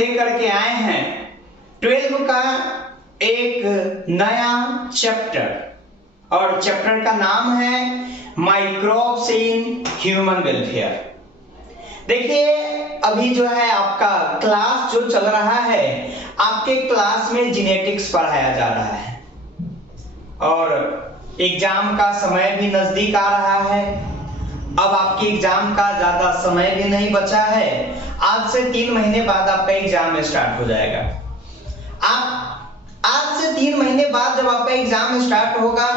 लेकर के आए हैं 12 का एक नया चैप्टर और चैप्टर का नाम है माइक्रोब्स इन ह्यूमन वेलफेयर। देखिए अभी जो है आपका क्लास जो चल रहा है, आपके क्लास में जेनेटिक्स पढ़ाया जा रहा है और एग्जाम का समय भी नजदीक आ रहा है। अब आपके एग्जाम का ज्यादा समय भी नहीं बचा है। आज से 3 महीने बाद आपका एग्जाम स्टार्ट हो जाएगा। आप आज से 3 महीने बाद जब आपका एग्जाम स्टार्ट होगा,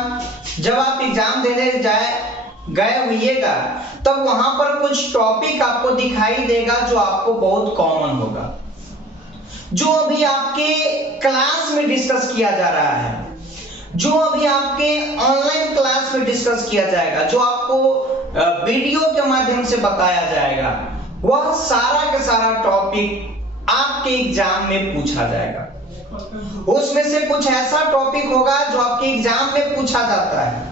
जब आप एग्जाम देने गए होइएगा, तब वहां पर कुछ टॉपिक आपको दिखाई देगा जो आपको बहुत कॉमन होगा, जो अभी आपके क्लास में डिस्कस किया जा रहा है, जो अभी आपके ऑनलाइन क्लास में डिस्कस किया जाएगा, जो आपको वीडियो के माध्यम से बताया जाएगा, वह सारा का सारा टॉपिक आपके एग्जाम में पूछा जाएगा। उसमें से कुछ ऐसा टॉपिक होगा जो आपके एग्जाम में पूछा जाता है।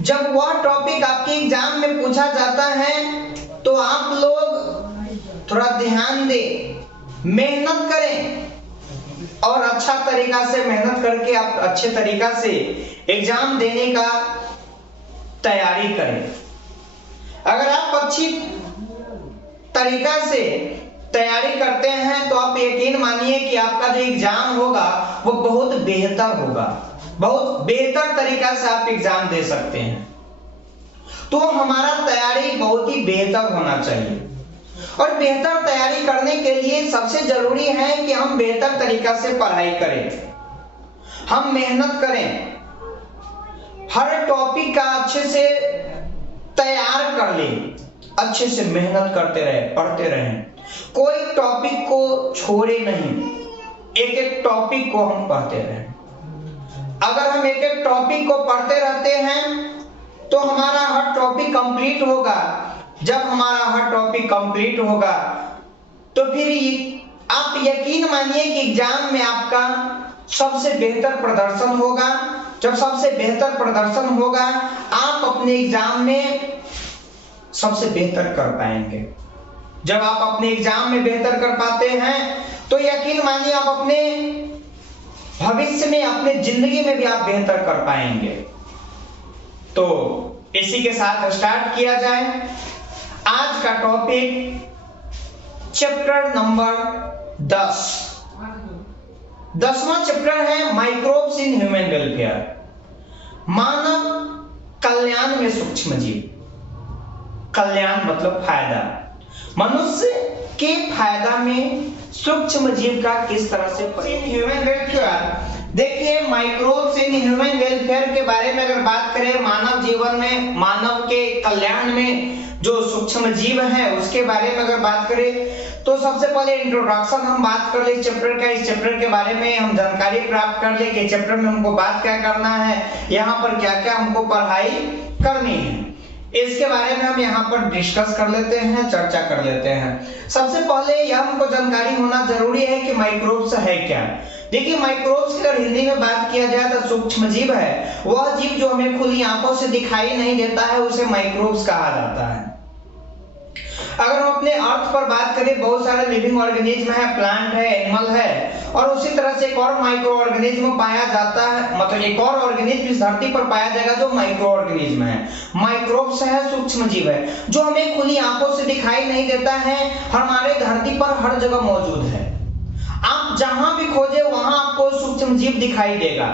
जब वह टॉपिक आपके एग्जाम में पूछा जाता है तो आप लोग थोड़ा ध्यान दें, मेहनत करें और अच्छा तरीका से मेहनत करके आप अच्छे तरीका से एग्जाम देने का तैयारी करें। अगर आप अच्छी तरीका से तैयारी करते हैं तो आप यकीन मानिए कि आपका जो एग्जाम होगा वो बहुत बेहतर होगा, बहुत बेहतर तरीका से आप एग्जाम दे सकते हैं। तो हमारा तैयारी बहुत ही बेहतर होना चाहिए और बेहतर तैयारी करने के लिए सबसे जरूरी है कि हम बेहतर तरीका से पढ़ाई करें, हम मेहनत करें, हर टॉपिक का अच्छे से तैयार कर लें, अच्छे से मेहनत करते रहे, पढ़ते रहें, कोई टॉपिक को छोड़े नहीं, एक एक टॉपिक को हम पढ़ते रहें। अगर हम एक एक टॉपिक को पढ़ते रहते हैं तो हमारा हर टॉपिक कंप्लीट होगा। जब हमारा हर टॉपिक कंप्लीट होगा तो फिर आप यकीन मानिए कि एग्जाम में आपका सबसे बेहतर प्रदर्शन होगा। जब सबसे बेहतर प्रदर्शन होगा आप अपने एग्जाम में सबसे बेहतर कर पाएंगे। जब आप अपने एग्जाम में बेहतर कर पाते हैं तो यकीन मानिए आप अपने भविष्य में, अपने जिंदगी में भी आप बेहतर कर पाएंगे। तो इसी के साथ स्टार्ट किया जाए। आज का टॉपिक चैप्टर नंबर 10वां चैप्टर है माइक्रोब्स इन ह्यूमन वेलफेयर, मानव कल्याण में सूक्ष्म जीव। कल्याण मतलब फायदा, मनुष्य के फायदा में सूक्ष्म जीव का किस तरह से ह्यूमन वेलफेयर। देखिए माइक्रोब्स इन ह्यूमन वेलफेयर के बारे में अगर बात करें, मानव जीवन में, मानव के कल्याण में जो सूक्ष्म जीव है उसके बारे में अगर बात करें तो सबसे पहले इंट्रोडक्शन हम बात कर ले इस चैप्टर का। इस चैप्टर के बारे में हम जानकारी प्राप्त कर ले कि चैप्टर में हमको बात क्या करना है, यहाँ पर क्या क्या हमको पढ़ाई करनी है, इसके बारे में हम यहाँ पर डिस्कस कर लेते हैं, चर्चा कर लेते हैं। सबसे पहले यह हमको जानकारी होना जरूरी है कि माइक्रोब्स है क्या। देखिए माइक्रोब्स की अगर हिंदी में बात किया जाए तो सूक्ष्म जीव है, वह जीव जो हमें खुली आंखों से दिखाई नहीं देता है उसे माइक्रोब्स कहा जाता है। अगर हम अपने अर्थ पर बात करें, बहुत सारे लिविंग ऑर्गेनिज्म है, प्लांट है, एनिमल है और उसी तरह से एक और माइक्रो ऑर्गेनिज्म पाया जाता है, मतलब एक और ऑर्गेनिज्म इस धरती पर पाया जाएगा जो माइक्रो ऑर्गेनिज्म है। माइक्रोब्स है, सूक्ष्म जीव है, जो हमें खुली आंखों से दिखाई नहीं देता है, हमारे धरती पर हर जगह मौजूद है। आप जहां भी खोजे वहां आपको सूक्ष्म जीव दिखाई देगा।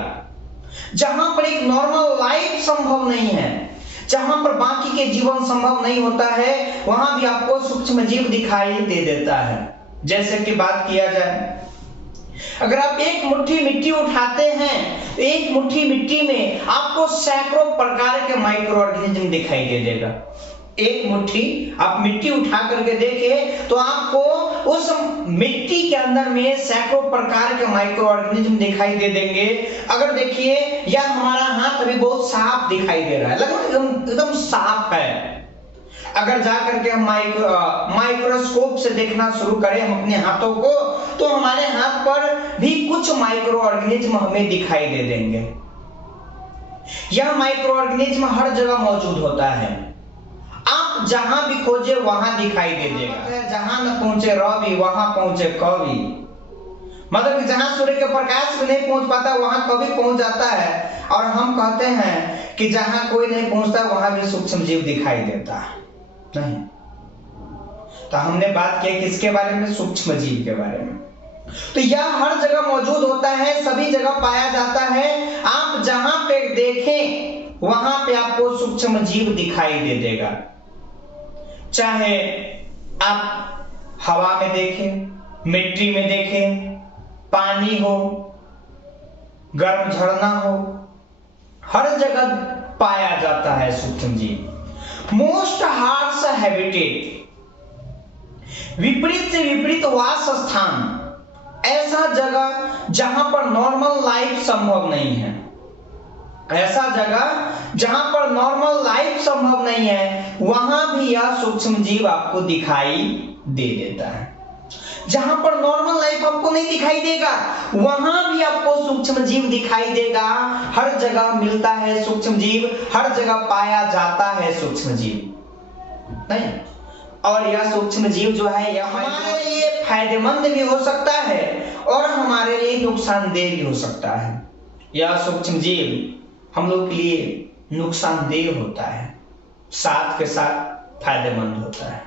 जहां पर एक नॉर्मल लाइफ संभव नहीं है, जहां पर बाकी के जीवन संभव नहीं होता है, वहां भी आपको सूक्ष्म जीव दिखाई दे देता है। जैसे कि बात किया जाए, अगर आप एक मुट्ठी मिट्टी उठाते हैं तो एक मुट्ठी मिट्टी में आपको सैकड़ों प्रकार के माइक्रो ऑर्गेनिज्म दिखाई दे देगा। एक मुट्ठी आप मिट्टी उठा करके देखें तो आपको उस मिट्टी के अंदर में सैकड़ों प्रकार के माइक्रो ऑर्गेनिज्म दिखाई दे देंगे। अगर देखिए यह हमारा हाथ अभी बहुत साफ दिखाई दे रहा है, लगभग एकदम साफ है। अगर जाकर के हम माइक्रोस्कोप से देखना शुरू करें हम अपने हाथों को, तो हमारे हाथ पर भी कुछ माइक्रो ऑर्गेनिज्म हमें दिखाई दे देंगे। यह माइक्रो ऑर्गेनिज्म हर जगह मौजूद होता है। आप आप जहां भी खोजे वहां दिखाई दे देगा। जहां न पहुंचे रवि वहां पहुंचे कवि, मतलब जहां सूर्य के प्रकाश भी नहीं पहुंच पाता वहां कवि पहुंच जाता है। और हम कहते हैं कि जहां कोई नहीं पहुंचता वहां भी सूक्ष्म जीव दिखाई देता है। नहीं, तो हमने बात की किसके बारे में? सूक्ष्म जीव के बारे में। तो यह हर जगह मौजूद होता है, सभी जगह पाया जाता है। आप जहां पे देखें वहां पे आपको सूक्ष्म जीव दिखाई दे देगा। चाहे आप हवा में देखें, मिट्टी में देखें, पानी हो, गर्म झरना हो, हर जगह पाया जाता है सूक्ष्म जीव। मोस्ट हार्श हैबिटेट, विपरीत से विपरीत वास स्थान, ऐसा जगह जहां पर नॉर्मल लाइफ संभव नहीं है। ऐसा जगह जहां पर नॉर्मल लाइफ संभव नहीं है वहां भी यह सूक्ष्म जीव आपको दिखाई दे देता है। जहां पर नॉर्मल लाइफ आपको नहीं दिखाई देगा वहां भी आपको सूक्ष्म जीव दिखाई देगा। हर जगह मिलता है सूक्ष्म जीव, हर जगह पाया जाता है सूक्ष्म जीव। नहीं, और यह सूक्ष्म जीव जो है यह हमारे लिए फायदेमंद भी हो सकता है और हमारे लिए नुकसानदेह भी हो सकता है। यह सूक्ष्म जीव हम लोग के लिए नुकसानदेह होता है, साथ के साथ फायदेमंद होता है।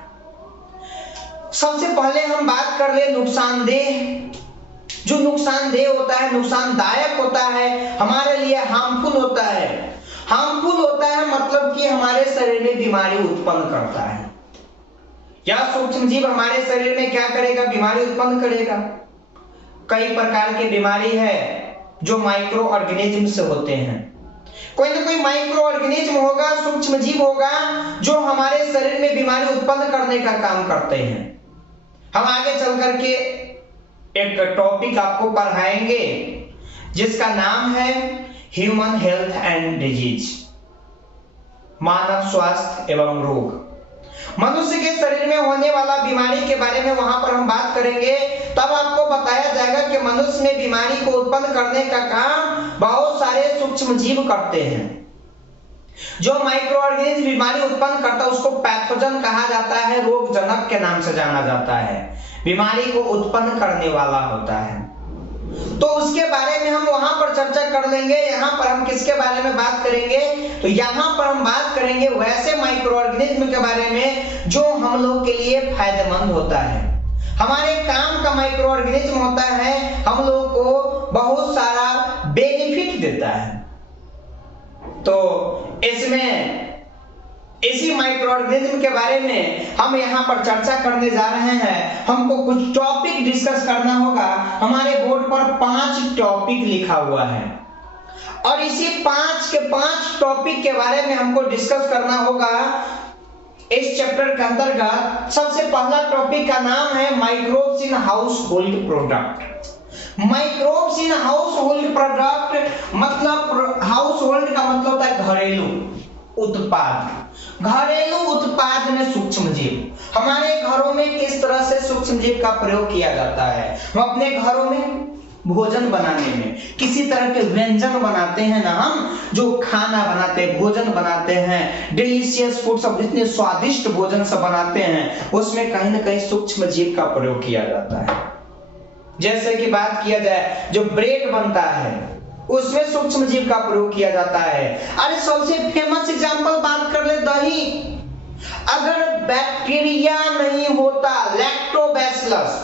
सबसे पहले हम बात कर ले नुकसानदेह। जो नुकसानदेह होता है, नुकसानदायक होता है, हमारे लिए हार्मफुल होता है। हार्मफुल होता है मतलब कि हमारे शरीर में बीमारी उत्पन्न करता है। यह सूक्ष्म जीव हमारे शरीर में क्या करेगा? बीमारी उत्पन्न करेगा। कई प्रकार की बीमारी है जो माइक्रो ऑर्गेनिज्म से होते हैं। कोई ना कोई माइक्रो ऑर्गेनिज्म होगा, सूक्ष्म जीव होगा जो हमारे शरीर में बीमारी उत्पन्न करने का काम करते हैं। हम आगे चल करके एक टॉपिक आपको पढ़ाएंगे जिसका नाम है ह्यूमन हेल्थ एंड डिजीज, मानव स्वास्थ्य एवं रोग। मनुष्य के शरीर में होने वाला बीमारी के बारे में वहां पर हम बात करेंगे। तब आपको बताया जाएगा कि मनुष्य में बीमारी को उत्पन्न करने का काम बहुत सारे सूक्ष्म जीव करते हैं। जो माइक्रो ऑर्गेनिज्म बीमारी उत्पन्न करता है उसको पैथोजन कहा जाता है, रोगजनक के नाम से जाना जाता है, बीमारी को उत्पन्न करने वाला होता है। तो उसके बारे में हम वहां पर चर्चा कर लेंगे। यहाँ पर हम किसके बारे में बात करेंगे? तो यहाँ पर हम बात करेंगे वैसे माइक्रो ऑर्गेनिज्म के बारे में जो हम लोग के लिए फायदेमंद होता है, हमारे काम का माइक्रो ऑर्गेनिज्म होता है, हम लोग को बहुत सारा बेनिफिट देता है। तो इसमें इसी माइक्रो ऑर्गेनिज्म के बारे में हम यहाँ पर चर्चा करने जा रहे हैं। हमको कुछ टॉपिक डिस्कस करना होगा। हमारे बोर्ड पर 5 टॉपिक लिखा हुआ है और इसी 5 के 5 टॉपिक के बारे में हमको डिस्कस करना होगा इस चैप्टर के अंतर्गत। सबसे पहला टॉपिक का नाम है microbes in house hold product. Microbes in house hold product मतलब हाउस होल्ड का मतलब होता है घरेलू उत्पाद। घरेलू उत्पाद में सूक्ष्म जीव, हमारे घरों में किस तरह से सूक्ष्म जीव का प्रयोग किया जाता है। हम अपने घरों में भोजन बनाने में किसी तरह के व्यंजन बनाते हैं ना, हम जो खाना बनाते हैं, भोजन बनाते हैं, डिलीशियस फूड सब जितने स्वादिष्ट भोजन सब बनाते हैं उसमें कहीं ना कहीं सूक्ष्म जीव का प्रयोग किया जाता है। जैसे कि बात किया जाए जो ब्रेड बनता है उसमें सूक्ष्म जीव का प्रयोग किया जाता है। अरे सबसे फेमस एग्जांपल बात कर ले दही। अगर बैक्टीरिया नहीं होता, लैक्टोबैसिलस,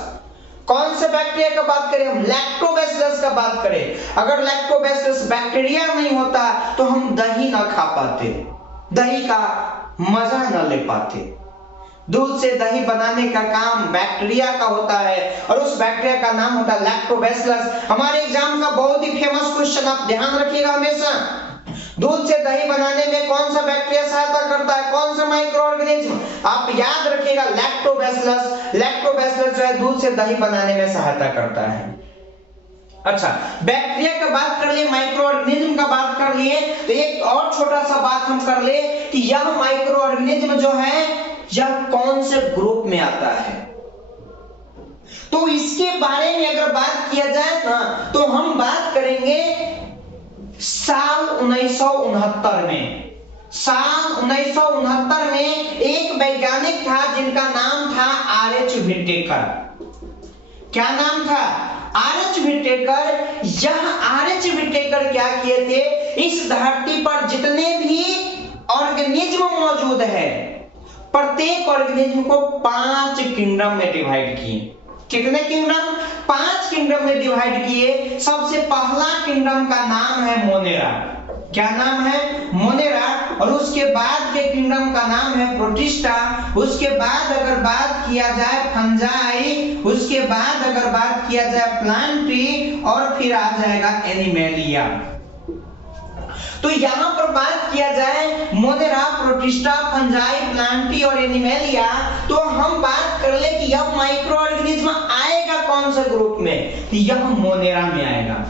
कौन से बैक्टीरिया का बात करें हम? लैक्टोबैसिलस का बात करें। अगर लैक्टोबैसिलस बैक्टीरिया नहीं होता तो हम दही ना खा पाते, दही का मजा न ले पाते। दूध से दही बनाने का काम बैक्टीरिया का होता है और उस बैक्टीरिया का नाम होता है लैक्टोबैसिलस। हमारे एग्जाम का बहुत ही फेमस क्वेश्चन, आप ध्यान रखिएगा हमेशा। दूध से दही बनाने में कौन सा बैक्टीरिया सहायता करता है, कौन सा माइक्रो ऑर्गेनिज्म? आप याद रखिएगा लैक्टोबैसिलस। लैक्टोबैसिलस जो है दूध से दही बनाने में सहायता करता है। अच्छा, बैक्टीरिया का बात कर लिए, माइक्रो ऑर्गेनिज्म का बात कर लिए, तो एक और छोटा सा बात हम कर ले कि यह माइक्रो ऑर्गेनिज्म जो है यह कौन से ग्रुप में आता है। तो इसके बारे में अगर बात किया जाए ना तो हम बात करेंगे साल 1969 में साल 1969 में एक वैज्ञानिक था जिनका नाम था आर.एच. व्हिटेकर। क्या नाम था? आर.एच. व्हिटेकर। यह आर.एच. व्हिटेकर क्या किए थे, इस धरती पर जितने भी ऑर्गेनिज्म मौजूद है, प्रत्येक ऑर्गेनिज्म को 5 किंगडम में डिवाइड किए। कितने किंगडम? 5 किंगडम में डिवाइड किए। सबसे पहला किंगडम का नाम है मोनेरा। क्या नाम है? मोनेरा। और उसके बाद के किंगडम का नाम है प्रोटिस्टा। उसके बाद अगर बात किया जाए फंजाई, उसके बाद अगर बात किया जाए प्लांटी, और फिर आ जाएगा एनिमेलिया। तो यहाँ पर बात किया जाए मोनेरा, प्रोटिस्टा, फंजाई, प्लांटी और एनिमेलिया, तो हम बात कर ले कि यह माइक्रो ऑर्गेनिज्म आएगा कौन से ग्रुप में? यह मोनेरा में आएगा।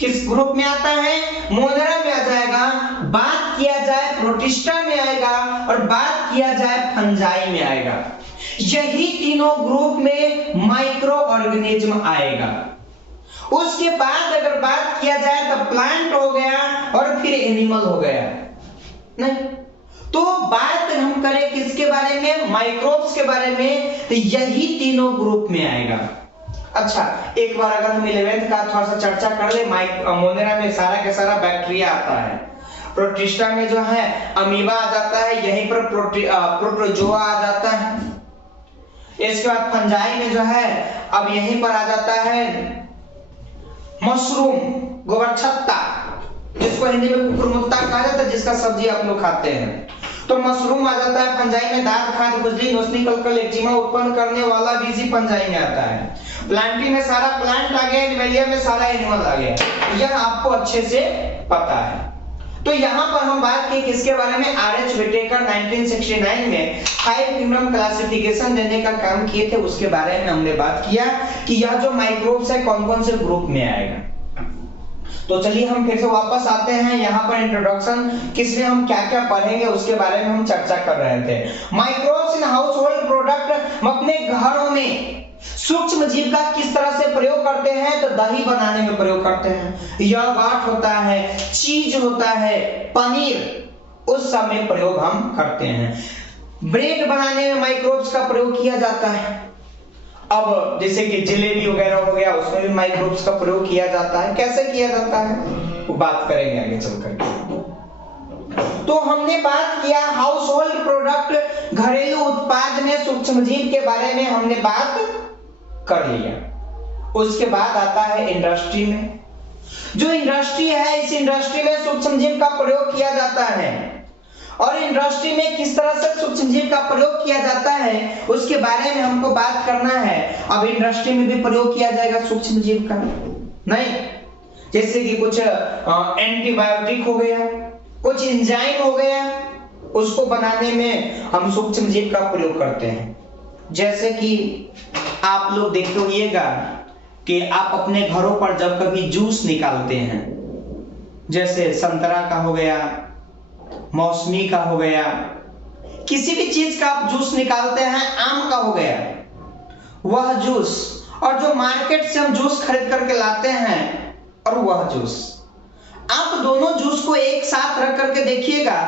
किस ग्रुप में आता है? मोनेरा में आ जाएगा। बात किया जाए प्रोटिस्टा में आएगा, और बात किया जाए फंजाई में आएगा। यही तीनों ग्रुप में माइक्रो ऑर्गेनिज्म आएगा। उसके बाद अगर बात किया जाए तो प्लांट हो गया और फिर एनिमल हो गया। नहीं, तो बात हम करें किसके बारे में? माइक्रोब्स के बारे में, तो यही तीनों ग्रुप में आएगा। अच्छा, एक बार अगर हम 11th का थोड़ा सा चर्चा कर ले, मोनेरा में सारा के सारा बैक्टीरिया आता है। प्रोटिस्टा में जो है अमीबा आ जाता है, यहीं पर प्रोटोजोआ आ जाता है। इसके बाद फंजाई में जो है अब यहीं पर आ जाता है मशरूम, गोबरछत्ता, जिसको हिंदी में कुकुरमुत्ता कहा जाता है, जिसका सब्जी आप लोग खाते हैं। तो मशरूम आ जाता है फंजाई में। दांत, खाद, खुजली, नोसनी, कलकल, एक्जिमा उत्पन्न करने वाला बीजी फंजाई में आता है। प्लांटी में सारा प्लांट आ गया, एनिमेलिया में सारा एनिमल आ गया। यह आपको अच्छे से पता है। तो यहाँ पर हम बात की किसके बारे में? आर.एच. व्हिटेकर 1969 में 5 किंगडम क्लासिफिकेशन देने का काम किए थे, उसके बारे में हमने बात किया कि यह जो माइक्रोब्स है कौन कौन से ग्रुप में आएगा। तो चलिए हम फिर से वापस आते हैं यहाँ पर इंट्रोडक्शन, किसमें हम क्या क्या पढ़ेंगे उसके बारे में हम चर्चा कर रहे थे। Microbes in house hold product, हम अपने घरों में सूक्ष्म जीव का किस तरह से प्रयोग करते हैं? तो दही बनाने में प्रयोग करते हैं, योगर्ट होता है, चीज होता है, पनीर, उस सब में प्रयोग हम करते हैं। ब्रेड बनाने में माइक्रोब्स का प्रयोग किया जाता है। अब जैसे कि जलेबी वगैरह हो गया, उसमें भी माइक्रोब्स का प्रयोग किया जाता है। कैसे किया जाता है वो बात करेंगे आगे चलकर। तो हमने बात किया हाउस होल्ड प्रोडक्ट, घरेलू उत्पाद में सूक्ष्मजीव के बारे में हमने बात कर लिया। उसके बाद आता है इंडस्ट्री में। जो इंडस्ट्री है, इस इंडस्ट्री में सूक्ष्मजीव का प्रयोग किया जाता है, और इंडस्ट्री में किस तरह से सूक्ष्मजीव का प्रयोग किया जाता है उसके बारे में हमको बात करना है। अब इंडस्ट्री में भी प्रयोग किया जाएगा सूक्ष्मजीव का, नहीं, जैसे कि कुछ एंटीबायोटिक हो गया, कुछ एंजाइम हो गया, उसको बनाने में हम सूक्ष्मजीव का प्रयोग करते हैं। जैसे कि आप लोग देखते होइएगा कि आप अपने घरों पर जब कभी जूस निकालते हैं, जैसे संतरा का हो गया, मौसमी का हो गया, किसी भी चीज का आप जूस निकालते हैं, आम का हो गया, वह जूस और जो मार्केट से हम जूस खरीद करके लाते हैं और वह जूस, आप दोनों जूस को एक साथ रख करके देखिएगा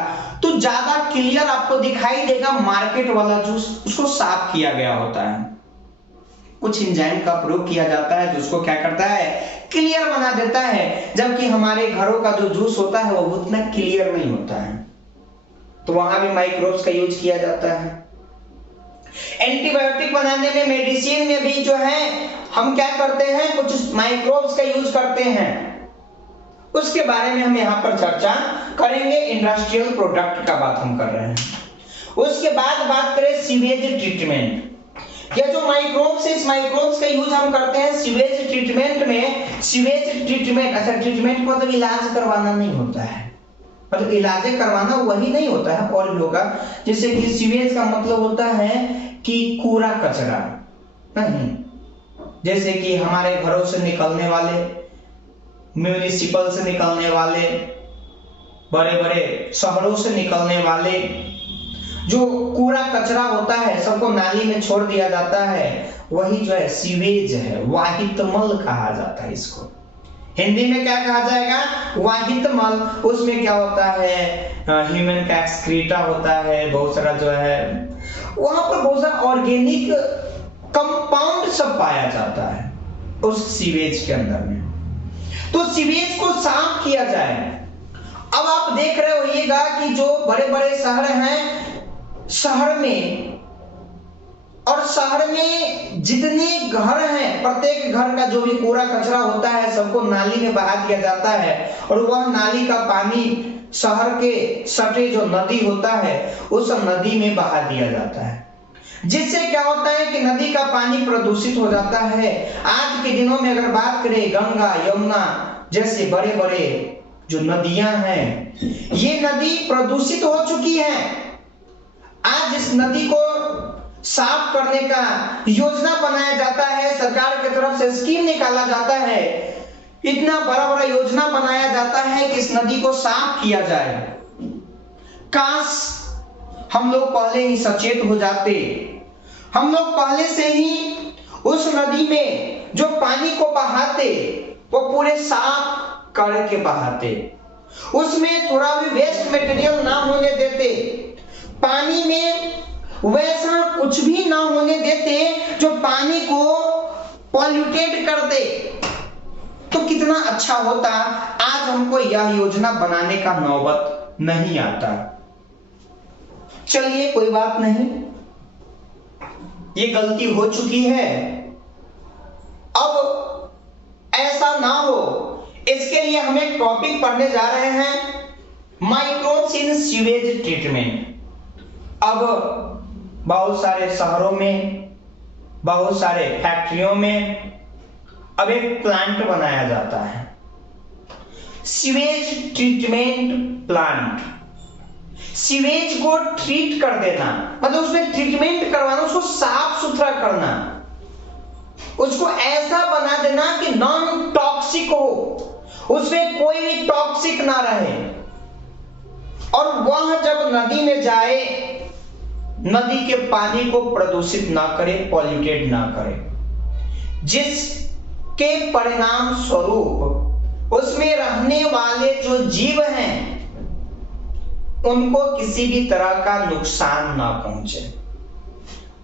तो ज्यादा क्लियर आपको दिखाई देगा मार्केट वाला जूस, उसको साफ किया गया होता है। कुछ एंजाइम का प्रयोग किया जाता है जो उसको क्या करता है, क्लियर बना देता है, जबकि हमारे घरों का जो जूस होता है वो उतना क्लियर नहीं होता है। तो वहां भी माइक्रोब्स का यूज किया जाता है। एंटीबायोटिक बनाने में, मेडिसिन में भी जो है हम क्या करते हैं, कुछ माइक्रोब्स का यूज करते हैं। उसके बारे में हम यहाँ पर चर्चा करेंगे। इंडस्ट्रियल प्रोडक्ट का बात हम कर रहे हैं। उसके बाद बात करें सीवेज ट्रीटमेंट। यह जो माइक्रोब्स है, इस माइक्रोब्स का यूज हम करते हैं सीवेज ट्रीटमेंट में। सीवेज ट्रीटमेंट, अच्छा ट्रीटमेंट मतलब इलाज करवाना नहीं होता है, मतलब इलाज करवाना वही नहीं होता है, और भी होगा। जैसे कि सीवेज का मतलब होता है कि कूड़ा कचरा नहीं, जैसे कि हमारे घरों से निकलने वाले, म्यूनिसिपल से निकलने वाले, बड़े बड़े शहरों से निकलने वाले जो कूड़ा कचरा होता है, सबको नाली में छोड़ दिया जाता है, वही जो है सीवेज है, वाहित मल कहा जाता है इसको। हिंदी में क्या कहा जाएगा, वाहित मल। उसमें क्या होता है ह्यूमन का एक्सक्रीटा होता है, बहुत सारा जो है वहां पर बहुत सारा ऑर्गेनिक कंपाउंड सब पाया जाता है उस सीवेज के अंदर में। तो सीवेज को साफ किया जाए। अब आप देख रहे होइएगा कि जो बड़े बड़े शहर हैं, शहर में जितने घर हैं, प्रत्येक घर का जो भी कूड़ा कचरा होता है सबको नाली में बहा दिया जाता है, और वह नाली का पानी शहर के सटे जो नदी होता है उस नदी में बहा दिया जाता है, जिससे क्या होता है कि नदी का पानी प्रदूषित हो जाता है। आज के दिनों में अगर बात करें, गंगा यमुना जैसे बड़े बड़े जो नदियां हैं, ये नदी प्रदूषित हो चुकी है। आज इस नदी को साफ करने का योजना बनाया जाता है, सरकार की तरफ से स्कीम निकाला जाता है, इतना बड़ा बड़ा योजना बनाया जाता है कि इस नदी को साफ किया जाए। काश हम लोग पहले ही सचेत हो जाते, हम लोग पहले से ही उस नदी में जो पानी को बहाते वो पूरे साफ करके बहाते, उसमें थोड़ा भी वेस्ट मटेरियल ना होने देते, पानी में वैसा कुछ भी ना होने देते जो पानी को पॉल्यूटेड कर दे, तो कितना अच्छा होता। आज हमको यह योजना बनाने का नौबत नहीं आता। चलिए कोई बात नहीं, ये गलती हो चुकी है, अब ऐसा ना हो इसके लिए हम एक टॉपिक पढ़ने जा रहे हैं, माइक्रोब्स इन सीवेज ट्रीटमेंट। अब बहुत सारे शहरों में, बहुत सारे फैक्ट्रियों में अब एक प्लांट बनाया जाता है, सीवेज ट्रीटमेंट प्लांट। सीवेज को ट्रीट कर देना मतलब उसमें ट्रीटमेंट करवाना, उसको साफ सुथरा करना, उसको ऐसा बना देना कि नॉन टॉक्सिक हो, उसमें कोई भी टॉक्सिक ना रहे, और वह जब नदी में जाए नदी के पानी को प्रदूषित ना करे, पॉल्यूटेड ना करे, जिसके परिणाम स्वरूप उसमें रहने वाले जो जीव हैं उनको किसी भी तरह का नुकसान ना पहुंचे।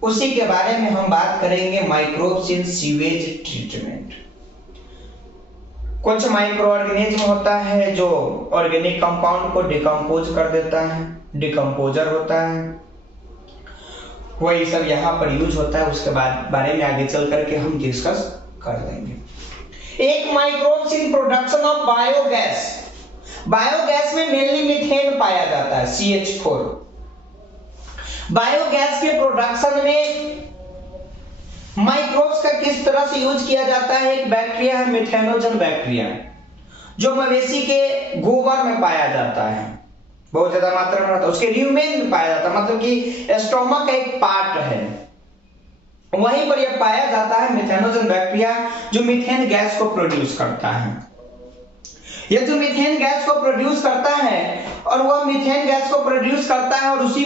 उसी के बारे में हम बात करेंगे, माइक्रोब्स इन सीवेज ट्रीटमेंट। कुछ माइक्रो ऑर्गेनिज्म होता है जो ऑर्गेनिक कंपाउंड को डिकम्पोज कर देता है, डिकम्पोजर होता है, वही सब यहाँ पर यूज होता है। उसके बाद बारे में आगे चल करके हम डिस्कस कर देंगे। एक microbes in production of biogas. Biogas में मेनली मीथेन पाया जाता है, CH4। बायोगैस के प्रोडक्शन में माइक्रोब्स का किस तरह से यूज किया जाता है, एक बैक्टीरिया है मिथेनोजन बैक्टीरिया, जो मवेशी के गोबर में पाया जाता है, बहुत ज्यादा मात्रा में रहता है, उसके ल्यूमेन में पाया जाता है, मतलब कि स्टोमक का एक पार्ट है, वहीं पर यह पाया जाता है मिथेनोजन बैक्टीरिया, जो मीथेन गैस को प्रोड्यूस करता है। यह जो मीथेन गैस को प्रोड्यूस करता है, और वह मीथेन गैस को प्रोड्यूस करता है, और उसी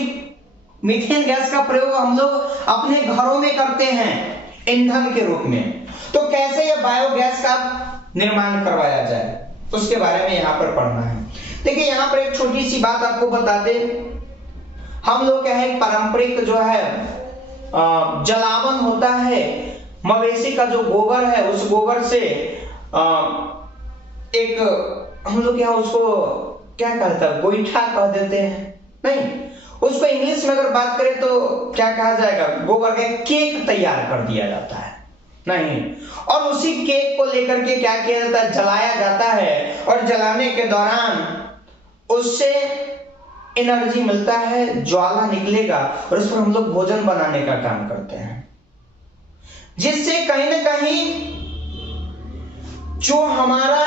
मीथेन गैस का प्रयोग हम लोग अपने घरों में करते हैं ईंधन के रूप में। तो कैसे यह बायोगैस का निर्माण करवाया जाए उसके बारे में यहाँ पर पढ़ना है। देखिए यहाँ पर एक छोटी सी बात आपको बता दे, हम लोग क्या है पारंपरिक जो है जलावन होता है, मवेशी का जो गोबर है उस गोबर से एक हम लोग यहाँ उसको क्या कहते हैं, गोईठा कह देते हैं, नहीं उसको इंग्लिश में अगर बात करें तो क्या कहा जाएगा, गोबर का केक तैयार कर दिया जाता है, नहीं, और उसी केक को लेकर के क्या किया जाता है, जलाया जाता है, और जलाने के दौरान उससे एनर्जी मिलता है, ज्वाला निकलेगा, और उस पर हम लोग भोजन बनाने का काम करते हैं, जिससे कहीं ना कहीं जो हमारा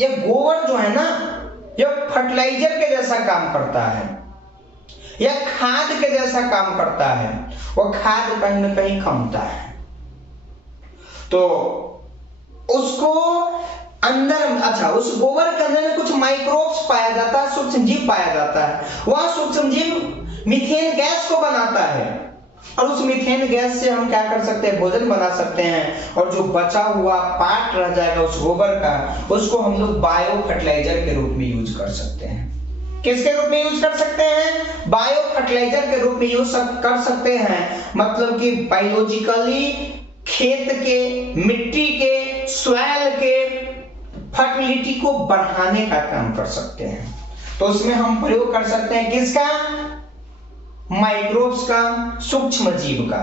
यह गोबर जो है ना, यह फर्टिलाइजर के जैसा काम करता है, यह खाद के जैसा काम करता है, वह खाद कहीं ना कहीं कमता है, तो उसको अंदर अच्छा उस गोबर के अंदर में कुछ माइक्रोब्स पाया जाता है, सूक्ष्म जीव पाया जाता है, वह सूक्ष्म जीव मीथेन गैस को बनाता है, और उस मीथेन गैस से हम क्या कर सकते हैं, भोजन बना सकते हैं, और जो बचा हुआ पार्ट रह जाएगा उस गोबर का, उसको हम लोग बायो फर्टिलाइजर के रूप में यूज कर सकते हैं। किसके रूप में यूज कर सकते हैं? बायो फर्टिलाइजर के रूप में यूज कर सकते हैं। मतलब कि बायोलॉजिकली खेत के, मिट्टी के, सॉइल के फर्टिलिटी को बढ़ाने का काम कर सकते हैं। तो उसमें हम प्रयोग कर सकते हैं किसका? माइक्रोब्स का, सूक्ष्म जीव का।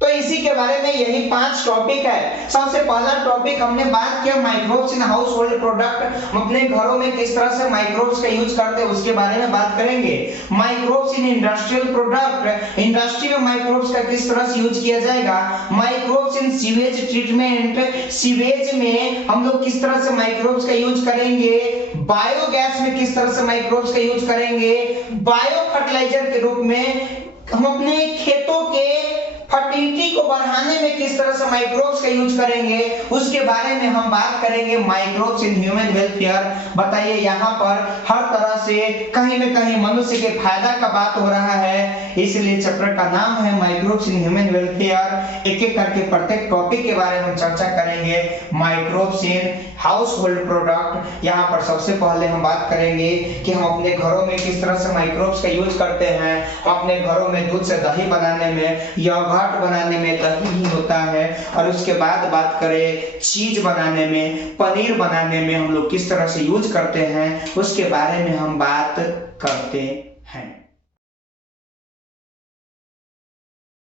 तो इसी के बारे में यही 5 टॉपिक है। सबसे पहला टॉपिक हमने बात किया microbes in house hold product. हम अपने घरों में किस तरह से माइक्रोब्स का यूज करते हैं उसके बारे में बात करेंगे। Microbes in industrial product, industry में माइक्रोब्स का किस तरह से यूज किया जाएगा। Microbes in sewage treatment, sewage में हम लोग किस तरह से माइक्रोब्स का यूज करेंगे। बायोगैस में किस तरह से माइक्रोब्स का यूज करेंगे। बायो फर्टिलाइजर के रूप में हम अपने खेतों के फर्टिलिटी को बढ़ाने में किस तरह से माइक्रोब्स का यूज करेंगे, उसके बारे में हम बात करेंगे। माइक्रोब्स इन ह्यूमन वेलफेयर, बताइए यहाँ पर हर तरह से कहीं न कहीं मनुष्य के फायदा का बात हो रहा है, इसलिए चैप्टर का नाम है माइक्रोब्स इन ह्यूमन वेलफेयर। एक एक करके प्रत्येक टॉपिक के बारे में हम चर्चा करेंगे। Microbes in house hold product, यहाँ पर सबसे पहले हम बात करेंगे कि हम अपने घरों में किस तरह से माइक्रोब्स का यूज करते हैं। हम अपने घरों में दूध से दही बनाने में, योगर्ट बनाने में दही ही होता है, और उसके बाद बात करें चीज बनाने में, पनीर बनाने में हम लोग किस तरह से यूज करते हैं, उसके बारे में हम बात करते हैं।